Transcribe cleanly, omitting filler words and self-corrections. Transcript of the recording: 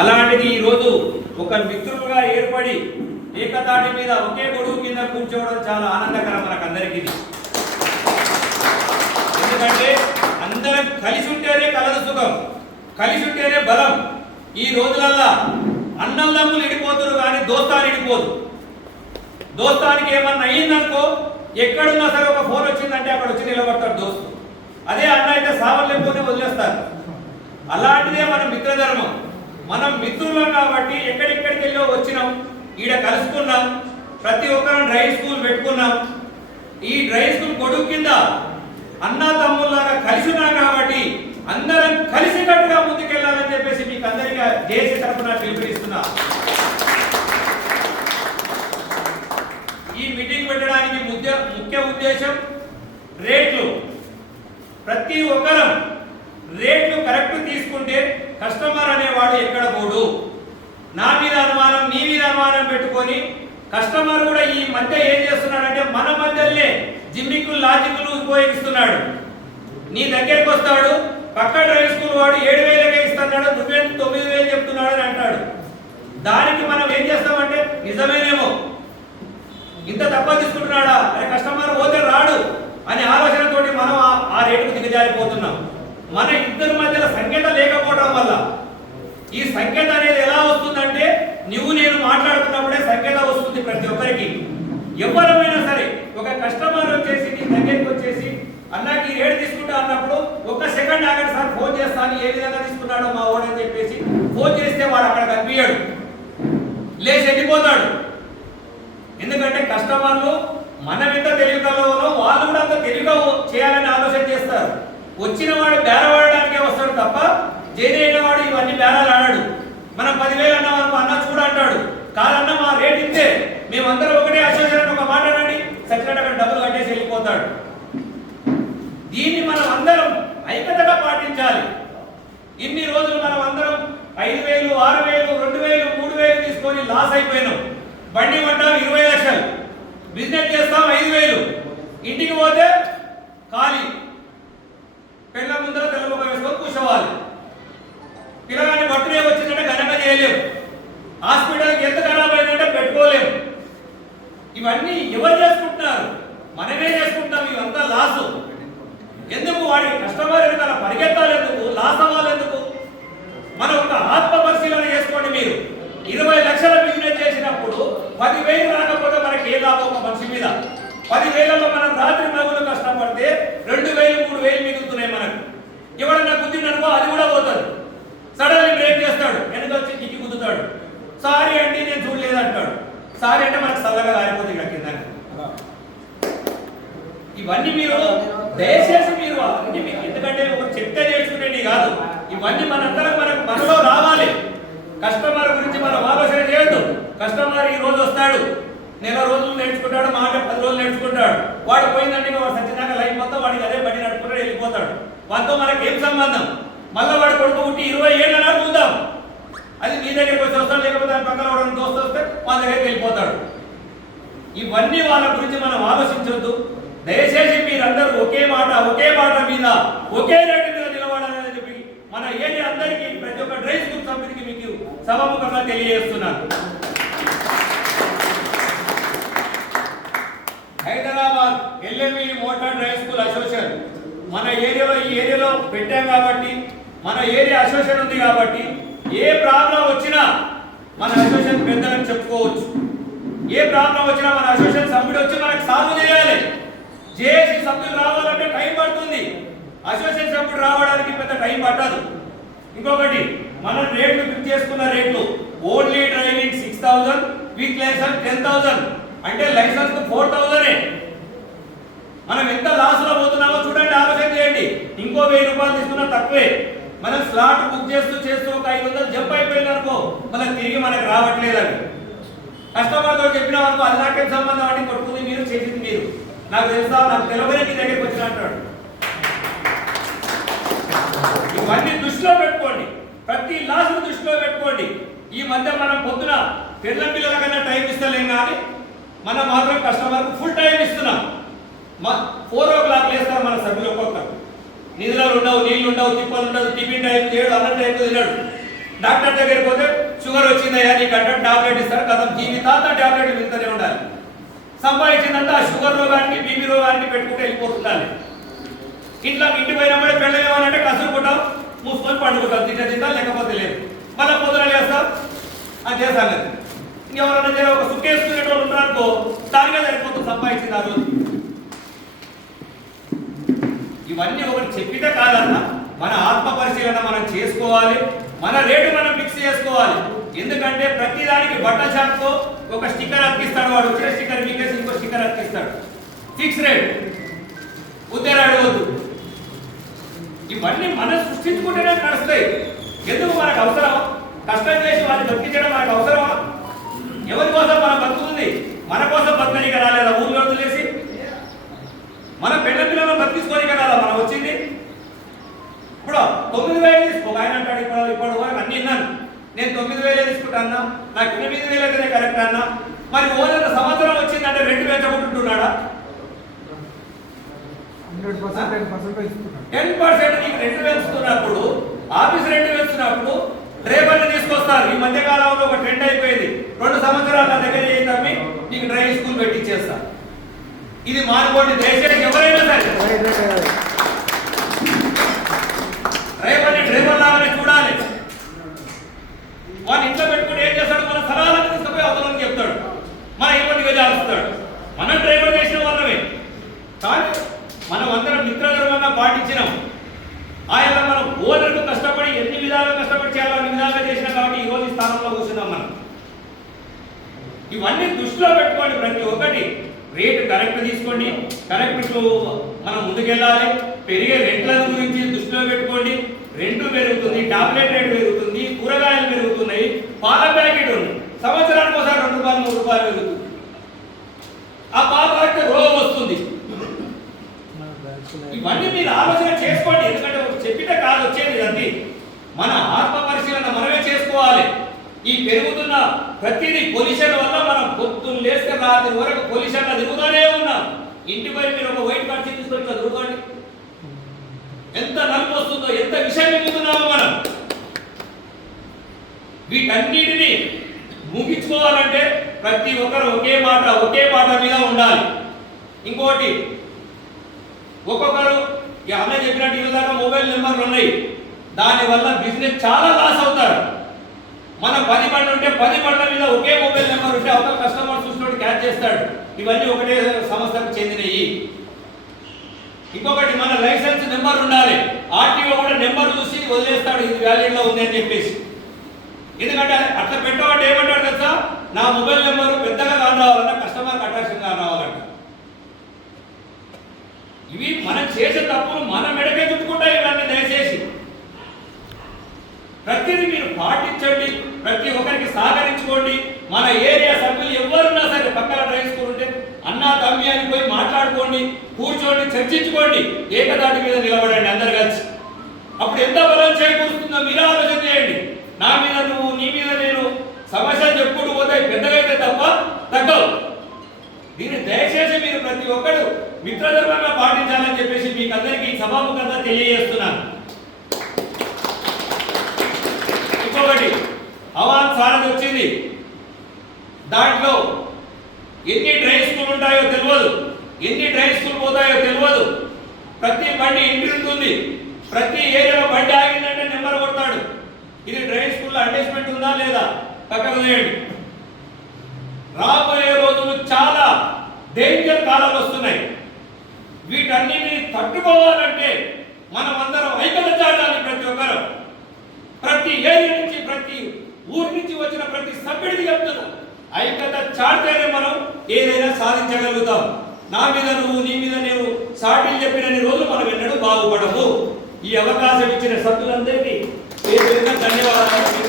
అలాంటిది ఈరోజు ఒక మిత్రులుగా ఏర్పడి ఏకతాటి మీద ఒకే గొడుగు కింద కూర్చోవడం చాలా ఆనందకరం మనకందరికీ. ఎందుకంటే అందరం కలిసి ఉంటేనే కలదు సుఖం, కలిసి ఉంటేనే బలం. ఈ రోజులల్లా అన్నదమ్ములు ఇడిపోతురు కానీ దోస్తాను ఇడిపోదు. దోస్తానికి ఏమన్నా అయ్యిందనుకో, ఎక్కడున్నా సరే ఒక ఫోన్ వచ్చిందంటే అక్కడ వచ్చి నిలబడతాడు దోస్తు. అదే అన్న అయితే సావర్లేకపోతే వదిలేస్తారు. అలాంటిదే మన మిత్రధర్మం. మనం మిత్రులం కాబట్టి ఎక్కడెక్కడికి వెళ్ళో వచ్చినాం, ఈడ కలుసుకున్నాం, ప్రతి ఒక్కరం డ్రైవింగ్ స్కూల్ పెట్టుకున్నాం. ఈ డ్రైవింగ్ స్కూల్ గొడుగు కింద అన్నా తమ్ముళ్ళలాగా కలిసి ఉన్నాం కాబట్టి అందరం కలిసికట్టుగా ముందుకెళ్ళాలని చెప్పేసి మీకు అందరికీ దేశ తరఫున పిలుపునిస్తున్నా. ఈ మీటింగ్ పెట్టడానికి ముఖ్య ఉద్దేశం రేట్లు. ప్రతి ఒక్కరం రేట్లు కరెక్ట్ తీసుకుంటే కస్టమర్ అనేవాడు ఎక్కడ పోడు. నా మీద అనుమానం, నీ మీద అనుమానం పెట్టుకొని కస్టమర్ కూడా ఈ మధ్య ఏం చేస్తున్నాడంటే మన మధ్యలో జిమ్మికులు లాజికులు ఉపయోగిస్తున్నాడు. నీ దగ్గరికి వస్తాడు, పక్క డ్రైవింగ్ స్కూల్ వాడు 7,000కే ఇస్తున్నాడు, నువ్వే 9,000 చెప్తున్నాడు అని అంటాడు. దానికి మనం ఏం చేస్తామంటే నిజమేనేమో, ఇంత తక్కువ తీసుకుంటున్నాడా, అరే కస్టమర్ పోతే రాడు అనే ఆలోచనతోటి మనం ఆ రేటుకు దిగజారిపోతున్నాం. మన ఇద్దరి మధ్యలో సంకేతం లేకపోవడం వల్ల. ఈ సంకేతం అనేది ఎలా వస్తుందంటే నువ్వు నేను మాట్లాడుతున్నప్పుడే సంకేతం వస్తుంది ప్రతి ఒక్కరికి. ఎవరైనా సరే ఒక కస్టమర్ వచ్చేసి నీ దగ్గరికి వచ్చేసి అన్నకి రేట్ తీసుకుంటా అన్నప్పుడు ఒక సెకండ్ ఆగండి సార్ ఫోన్ చేస్తాను, ఏ విధంగా తీసుకున్నాడో మా వాడు అని చెప్పేసి ఫోన్ చేస్తే వాడు అక్కడ కనిపించాడు, లేచి వెళ్ళిపోతాడు. ఎందుకంటే కస్టమర్లు మనం ఎంత తెలివిగలవో వాళ్ళు కూడా అంత తెలివిగా చేయాలని ఆలోచన చేస్తారు. వచ్చిన వాడు బేరవాడడానికే వస్తాడు తప్ప జైన వాడు ఇవన్నీ బేరాలు ఆడాడు. మనం 10,000 అన్నవారు అన్న చూడ అంటాడు, కాదన్న మా రేట్ ఇంతే, మేమందరం ఒకటే అసోసియేషన్ ఒక మాట్లాడండి, సచ్చినట్టు అక్కడ డబ్బులు కట్టేసి వెళ్ళిపోతాడు. దీన్ని మనం అందరం ఐక్యతగా పాటించాలి. ఇన్ని రోజులు మనం అందరం 5,000, 6,000, 2,000, 3,000 తీసుకొని లాస్ అయిపోయినాం. బండి కొంటాం 20 లక్షలు, బిజినెస్ చేస్తాం 5,000, ఇంటికి పోతే ఖాళీ, పెళ్ళ ముందర తెల్లముఖ వేసుకొని కూర్చోవాలి. పిల్లగాని బర్త్డే వచ్చిందంటే ఘనంగా చేయలేము, హాస్పిటల్కి ఎంత ఖరాబ్ అయిందంటే పెట్టుకోలేము. ఇవన్నీ ఎవరు చేసుకుంటున్నారు? మనమే చేసుకుంటాం. ఇవంతా లాసు. ఎందుకు? వాడికి కస్టమర్ వెనకాల పరిగెత్తాలి ఎందుకు, లాస్ అవ్వాలి ఎందుకు? మనం ఒక ఆత్మ పరిశీలన చేసుకోండి. మీరు 20 లక్షల బిజినెస్ చేసినప్పుడు 10,000 రాకపోతే మనకి ఏ లాభం? ఒక మనిషి మీద 10,000లో మనం రాత్రి మగులు కష్టపడితే 2,000, 3,000 మిగులుతున్నాయి మనకు. ఎవడన్నా గుద్దిండనుకో అది కూడా పోతుంది. సడన్లీ బ్రేక్ చేస్తాడు, వెనక వచ్చి కిక్కి గుద్దుతాడు, సారీ అండి నేను చూడలేదు అంటాడు. సారీ అంటే మనకు చల్లగా కారిపోతుంది ఇక్కడ కింద. ఇవన్నీ మీరు దయచేసి మీరు అన్ని ఎందుకంటే ఒక చెప్తే నేర్చుకునేది కాదు, ఇవన్నీ మనందరం మనలో రావాలి. కస్టమర్ గురించి మనం ఆలోచన చేయొద్దు. కస్టమర్ ఈ రోజు వస్తాడు, నెల రోజులు నేర్చుకుంటాడు, మాట 10 రోజులు నేర్చుకుంటాడు, వాడు పోయిందంటే వాడు సచ్చినాక లైఫ్ మొత్తం వాడికి అదే బండి నడుపుకుంటాడు వెళ్ళిపోతాడు. వాటితో మనకి ఏం సంబంధం? మళ్ళీ వాడు కొడుకు పుట్టి 20 ఏళ్ళు అన్నాడు చూద్దాం, అది నీ దగ్గరికి వచ్చి వస్తాడు, లేకపోతే దాని పక్కన వాడు దోస్తు వస్తే వాళ్ళ దగ్గరికి వెళ్ళిపోతాడు. ఇవన్నీ వాళ్ళ గురించి మనం ఆలోచించొద్దు. దయచేసి మీరందరూ ఒకే మాట మీద ఒకే రేటు మీద నిలబడాలని చెప్పి మన ఏరియా అందరికీ ప్రతి ఒక్క డ్రైవ్ స్కూల్ సమితికి మీకు సభాముఖంగా తెలియజేస్తున్నాను. Hyderabad LMV motor drive school association మన ఏరియాలో ఈ ఏరియాలో పెట్టాం కాబట్టి, మన ఏరియా అసోసియేషన్ ఉంది కాబట్టి ఏ ప్రాబ్లం వచ్చినా మన అసోసియేషన్ పెద్దలకు చెప్పుకోవచ్చు. ఏ ప్రాబ్లం వచ్చినా మన అసోసియేషన్ సభ్యుడు వచ్చి మనకు సాల్వ్ చేయాలి. జేఏసీ సభ్యులు రావాలంటే టైం పడుతుంది, అసోసియేషన్ సభ్యుడు రావడానికి పెద్ద టైం పట్టదు. ఇంకొకటి, మనం రేట్లు ఫిక్స్ చేసుకున్న రేట్లు ఓన్లీ డ్రైవింగ్ 6,000, విత్ లైసెన్స్ 10,000, అంటే లైసెన్స్ కు 4,000. మనం ఎంత లాస్ లో పోతున్నామో చూడండి, ఆలోచన చేయండి. ఇంకో 1,000 రూపాయలు తీసుకున్నా తక్కువే. మనం స్లాట్ బుక్ చేస్తూ ఒక 500 జంప్ అయిపోయింది అనుకో, మళ్ళీ తిరిగి మనకు రావట్లేదని కస్టమర్తో చెప్పిన వరకు అది నాకేం సంబంధం అంటే కొట్టుకుంది మీరు, చేసింది మీరు, నాకు తెలుసా, నాకు తెలియని మీ దగ్గరికి వచ్చిన అంటాడు. ఇవన్నీ దృష్టిలో పెట్టుకోండి, ప్రతి లాస్ దృష్టిలో పెట్టుకోండి. ఈ మధ్య మనం పొద్దున పిల్లల కన్నా టైం ఇస్తలేం కానీ మనం మాత్రం కస్టమర్కు ఫుల్ టైం ఇస్తున్నాం. 4 o'clock లేస్తారు మన సభ్యులు ఒక్కొక్కరు. నిధులు ఉండవు, నీళ్లు ఉండవు, తిప్పలు ఉండవు, టిఫిన్ టైం చేయడు, అన్న టైం తినడు. డాక్టర్ దగ్గరికి పోతే షుగర్ వచ్చిందయ్యా నీకు అంటే టాబ్లెట్ ఇస్తారు కదా, జీవితాంతా టాబ్లెట్ వెళ్తూనే ఉండాలి. సంపాదించిందంతా ఆ షుగర్ రోగానికి బీపీ రోగానికి పెట్టుకుంటే వెళ్ళిపోతుండాలి. ఇంటి పోయినప్పుడే పెళ్ళలేమనంటే కసురుకుంటాం, మూసుకొని పండుకుంటాం, తింటా లేకపోతే లేదు. మళ్ళీ పొద్దున లేస్తాం అంతే సంగతి. ఇంకెవరన్నా ఒక సుఖేసుకునే వాళ్ళు ఉన్నారనుకో దానిగా సరిపోతుంది సంపాదించింది ఆ రోజు. ఇవన్నీ ఒకటి చెప్పితే కాదన్నా మన ఆత్మ పరిశీలన మనం చేసుకోవాలి, మన రేటు మనం ఫిక్స్ చేసుకోవాలి. ఎందుకంటే ప్రతి దానికి బట్టల షాప్తో ఒక స్టిక్కర్ అతికిస్తాడు, వాడు వచ్చే స్టిక్కర్ మీకేసి ఇంకో స్టిక్కర్ అతికిస్తాడు. ఫిక్స్ రేట్ ఉద్దేరాడు వద్దు. ఇవన్నీ మనం సృష్టించుకుంటేనే నడుస్తాయి. ఎందుకు మనకు అవసరం? కష్టం చేసి వారిని బతికించడం మనకు అవసరమా? ఎవరి కోసం మనం బతుకుతుంది? మన కోసం బతకనిక రాలేదా? ఊళ్ళో వదిలేసి మన పిల్లలను బతికించుకోనిక రాదా మనం వచ్చింది? ఇప్పుడు 9,000 తీసుకో ఆయన అంటాడు. ఇప్పుడు వరకు అన్ని విన్నాను, నేను 9,000 తీసుకుంటాన్నా, నాకు 8,000 అయితేనే కరెక్ట్ అన్నా. మరి ఓనర్ సంవత్సరం వచ్చిందంటే రెంట్ పెంచకుంటున్నాడా? 10% నీకు రెంట్ పెంచుతున్నప్పుడు, ఆఫీస్ రెంట్ పెంచుతున్నప్పుడు డ్రైవర్ని తీసుకొస్తారు. ఈ మధ్య కాలంలో ఒక ట్రెండ్ అయిపోయింది, 2 సంవత్సరాల దగ్గర చేసి నీకు డ్రైవింగ్ స్కూల్ పెట్టించేస్తా. ఇది మానుకోండి దయచేసి ఎవరైనా సరే. డ్రైవర్ని డ్రైవర్ లాగానే చూడాలి. వాడిని ఇంట్లో పెట్టుకుని ఏం చేస్తాడు? మన స్థలాలను తీసుకుపోయి అవతలని చెప్తాడు, మన ఇబ్బందిగా జాలుస్తాడు. మనం డ్రైవర్ చేసిన వాళ్ళమే, కానీ మనం అందరం మిత్రధర్మంగా పాటించినాం. ఆయన మనం ఓనర్కు కష్టపడి ఎన్ని విధాలుగా కష్టపడి చేయాలో అన్ని విధాలుగా చేసినాం కాబట్టి ఈ రోజు ఈ స్థానంలో కూర్చున్నాం మనం. ఇవన్నీ దృష్టిలో పెట్టుకోండి. ప్రతి ఒక్కటి రేటు కరెక్ట్ తీసుకోండి, కరెక్ట్ మనం ముందుకెళ్ళాలి. పెరిగే రెంట్ల గురించి దృష్టిలో పెట్టుకోండి. రెంట్ పెరుగుతుంది, టాబ్లెట్ రేట్ పెరుగుతుంది, కూరగాయలు పెరుగుతున్నాయి, పాల ప్యాకెట్ ఉంది సంవత్సరానికి ఒకసారి 2 రూపాయలు 3 రూపాయలు పెరుగుతుంది. ఆ పాల ప్యాకెట్ రోగం వస్తుంది. ఇవన్నీ మీరు ఆలోచన చేసుకోండి. ఎందుకంటే చెప్పితే కాదు వచ్చేది. ఇదండి మన ఆత్మ పరిశీలన మనమే చేసుకోవాలి. ఈ పెరుగుతున్న ప్రతిదీ పొల్యూషన్ వల్ల మనం పొద్దున్న లేస్తే రాత్రి వరకు పొల్యూషన్ తిరుగుతూనే ఉన్నాం. ఇంటిపై మీరు ఒక వైట్ కార్డ్ తీసుకొని చదువుకోండి, ఎంత నలుపు వస్తుందో, ఎంత విషయం మిగుతున్నామో మనం. వీటన్నిటిని ముగించుకోవాలంటే ప్రతి ఒక్కరు ఒకే మాట మీద ఉండాలి. ఇంకోటి, ఒక్కొక్కరు అన్న చెప్పినట్టు ఈ విధంగా మొబైల్ నెంబర్లు ఉన్నాయి, దానివల్ల బిజినెస్ చాలా లాస్ అవుతారు. మన 10 బండ్లు ఉంటే 10 బండ్ల మీద ఒకే మొబైల్ నెంబర్ ఉంటే అవతల కస్టమర్ చూసినట్టు క్యాచ్ చేస్తాడు. ఇవన్నీ ఒకటే సంస్థకు చెందినవి. ఇంకొకటి, మన లైసెన్స్ నెంబర్ ఉండాలి. ఆర్టీఓ కూడా నెంబర్ చూసి వదిలేస్తాడు, ఇది వ్యాలిడ్లో ఉంది అని చెప్పేసి. ఎందుకంటే అట్లా పెట్టమంటే ఏమంటాడు తెలుసా? నా మొబైల్ నెంబర్ పెద్దగా కాని రావాలన్నా, కస్టమర్కి అట్రాక్షన్ గా రావాలంట. ఇవి మనం చేసే తప్పులు మన మెడకే చుట్టుకుంటాయి. ఇవన్నీ దయచేసి ప్రతిదీ మీరు పాటించండి, ప్రతి ఒక్కరికి సహకరించుకోండి. మన ఏరియా సభ్యులు ఎవరున్నా సరే పక్కన డ్రైవ్ స్కూల్ ఉంటే అన్నా తమ్మి అని పోయి మాట్లాడుకోండి, కూర్చోండి, చర్చించుకోండి, ఏకదాటి మీద నిలబడండి అందరు కలిసి. అప్పుడు ఎంత బలం చేకూరుస్తుందో మీరు ఆలోచన చేయండి. నా మీద నువ్వు, నీ మీద నేను సమస్యలు చెప్పుకుంటూ పోతాయి, పెద్దగా అయితే తప్ప తగ్గవు. దీన్ని దయచేసి మీరు ప్రతి ఒక్కరు మిత్రధర్మంగా పాటించాలని చెప్పేసి మీకు అందరికీ సభాముఖంగా తెలియజేస్తున్నాను. ఇంకొకటి, అవాన్ సారథి వచ్చింది, దాంట్లో ఎన్ని డ్రైవ్ స్కూల్ ఉంటాయో తెలియదు, ఎన్ని డ్రైవ్ స్కూల్ పోతాయో తెలియదు. ప్రతి బండి ఇంటి ఉంటుంది, ప్రతి ఏరియాలో బండి ఆగిందంటే నెంబర్ కొడతాడు. ఇది డ్రైవ్ స్కూల్లో అడ్జస్ట్మెంట్ ఉందా లేదా పక్కకు వేయండి. రాబోయే రోజులు చాలా డేంజర్ కాలాలు వస్తున్నాయి. వీటన్నిటిని తట్టుకోవాలంటే మనం అందరం ఐక్యత చాటాలి. ప్రతి ఒక్కరు, ప్రతి ఏరియా నుంచి, ప్రతి ఊరి నుంచి వచ్చిన ప్రతి సభ్యుడికి చెప్తున్నాం, ఐక్యత చాటితేనే మనం ఏదైనా సాధించగలుగుతాం. నా మీద నువ్వు, నీ మీద నేను సాటిలు చెప్పినన్ని రోజులు మనం ఎన్నడూ బాగుపడము. ఈ అవకాశం ఇచ్చిన సభ్యులందరికీ ధన్యవాదాలు.